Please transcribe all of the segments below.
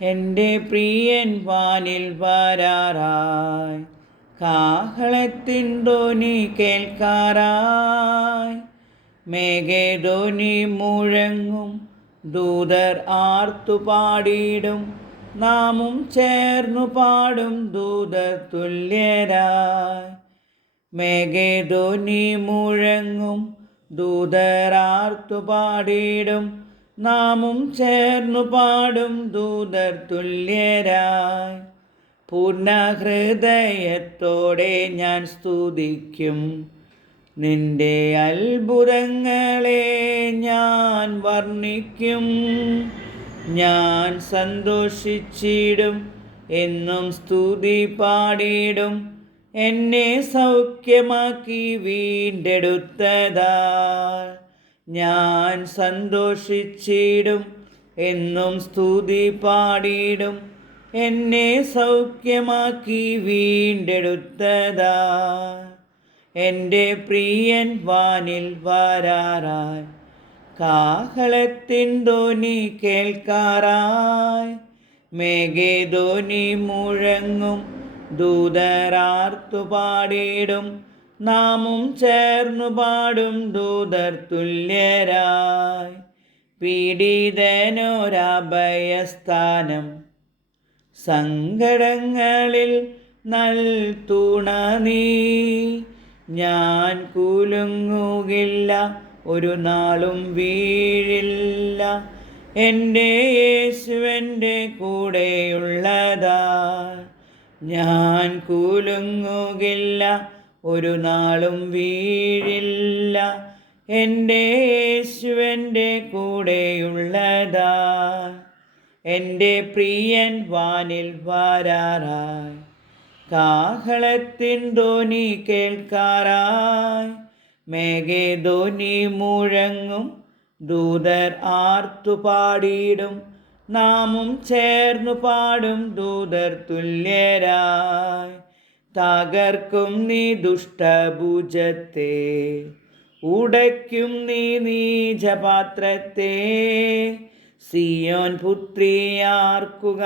എൻ്റെ പ്രിയൻ വാനിൽ വരാറായി, കാഹളത്തിൻ ധ്വനി കേൾക്കാറായി. മേഘധ്വനി മുഴങ്ങും, ദൂതർ ആർത്തുപാടിയിടും, നാമും ചേർന്നു പാടും ദൂതർ തുല്യരായി. മേഘധ്വനി മുഴങ്ങും, ദൂതർ ആർത്തുപാടിയിടും, നാമും ചേർന്നു പാടും ദൂതർ തുല്യരായി. പൂർണ്ണ ഹൃദയത്തോടെ ഞാൻ സ്തുതിക്കും, നിന്റെ അത്ഭുതങ്ങളെ ഞാൻ വർണ്ണിക്കും. ഞാൻ സന്തോഷിച്ചിടും, എന്നും സ്തുതി പാടിയിടും, എന്നെ സൗഖ്യമാക്കി വീണ്ടെടുത്തതാൽ. ഞാൻ സന്തോഷിച്ചിടും, എന്നും സ്തുതി പാടിയിടും, എന്നെ സൗഖ്യമാക്കി വീണ്ടെടുത്തതാൽ. എൻ്റെ പ്രിയൻ വാനിൽ വരാറായി, കാഹളത്തിൻ ധ്വനി കേൾക്കാറായി. മേഘധ്വനി മുഴങ്ങും, ദൂതർ ആർത്തുപാടിയിടും, നാമും ചേർന്നു പാടും ദൂതർ തുല്യരായി. പീഡിതനൊരഭയസ്ഥാനം, സങ്കടങ്ങളിൽ നൽതുണ നീ. ഞാൻ കുലുങ്ങുകില്ല, ഒരു നാളും വീഴില്ല, എൻ്റെ യേശുവൻ്റെ കൂടെയുള്ളതാ. ഞാൻ കുലുങ്ങുകില്ല, ഒരു നാളും വീഴില്ല, എൻ്റെ യേശുവൻ്റെ കൂടെയുള്ളതാ. എൻ്റെ പ്രിയൻ വാനിൽ വരാറായി, കാഹളത്തിൻ ധ്വനി കേൾക്കാറായി. മേഘധ്വനി മുഴങ്ങും, ദൂതർ ആർത്തുപാടിയിടും, നാമും ചേർന്നു പാടും ദൂതർ തുല്യരായി. തകർക്കും നീ ദുഷ്ടഭുജത്തെ, ഉടയ്ക്കും നീ നീചപാത്രത്തെ. സിയോൻ പുത്രിയാർക്കുക,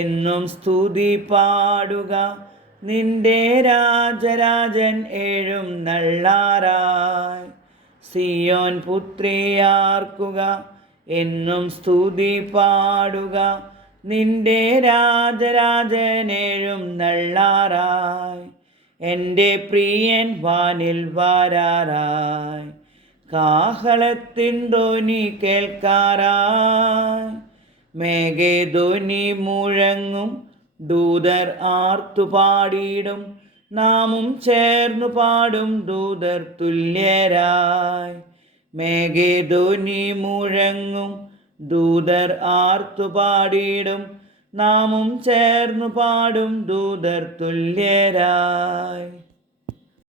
എന്നും സ്തുതി പാടുക, നിന്റെ രാജരാജൻ എഴുന്നള്ളാറായി. സിയോൻ പുത്രിയാർക്കുക, എന്നും സ്തുതി പാടുക, നിന്റെ രാജരാജൻ എഴുന്നള്ളാറായി. എൻ്റെ പ്രിയൻ വാനിൽ വരാറായി, കാഹളത്തിൻ ധ്വനി കേൾക്കാറായി. മേഘധ്വനി മുഴങ്ങും, ദൂതർ ആർത്തുപാടിയിടും, നാമും ചേർന്നു പാടും ദൂതർ തുല്യരായി. മേഘധ്വനി മുഴങ്ങും, ദൂതർ ആർത്തുപാടിയിടും, നാമും ചേർന്നു പാടും ദൂതർ തുല്യരായി.